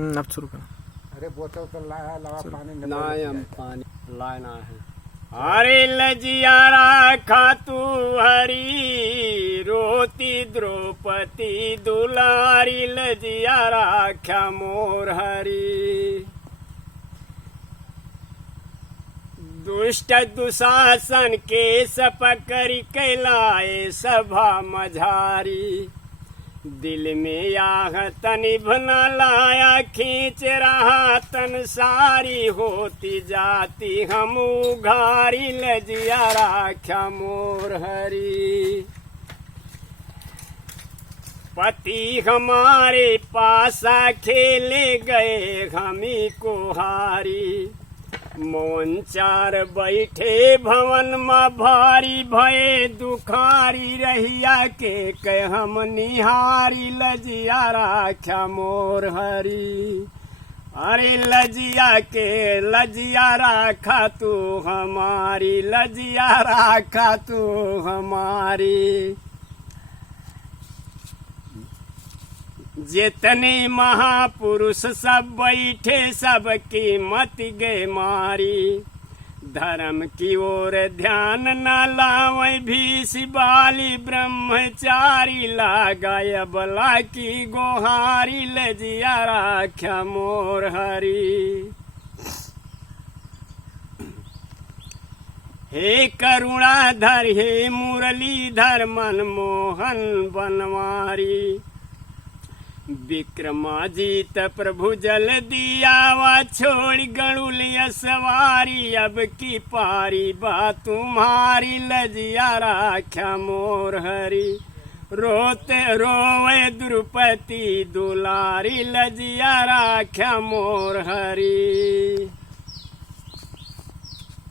अब शुरू कर। अरे बोतल तो लाया लवा पानी न ना हम पानी लाना है। अरे लजिया राखा तू हरी रोती द्रौपदी दुलारी लजिया राखा मोर हरी। दुष्ट दुशासन के सपकरी कैलाए सभा मझारी। दिल में आह तनिभ न लाया खींच रहा तन सारी। होती जाती हम उघारी लजिया राख्या मोर हरी। पति हमारे पासा खेले गए हमी को हारी। मौन चार बैठे भवन में भारी भये दुखारी। रहिया के कह हम निहारी लजिया राख्या मोर हरी। अरे लजिया के लजिया राखा तू हमारी लजिया राखा तू हमारी। जितने महापुरुष सब बैठे सबकी मत गए मारी। धर्म की ओर ध्यान न लावे भीष बाली ब्रह्मचारी। लगाय बला की गोहारी लजिया राख्या मोर हरी। हे करुणाधर हे मुरलीधर मनमोहन बनवारी। विक्रमाजीत प्रभु जल दिया वा छोड़ गणुलिया सवारी। अब की पारी बा तुम्हारी लजिया राख्या मोर हरी। रोते रोवे द्रौपदी दुलारी लजिया राख्या मोर हरी।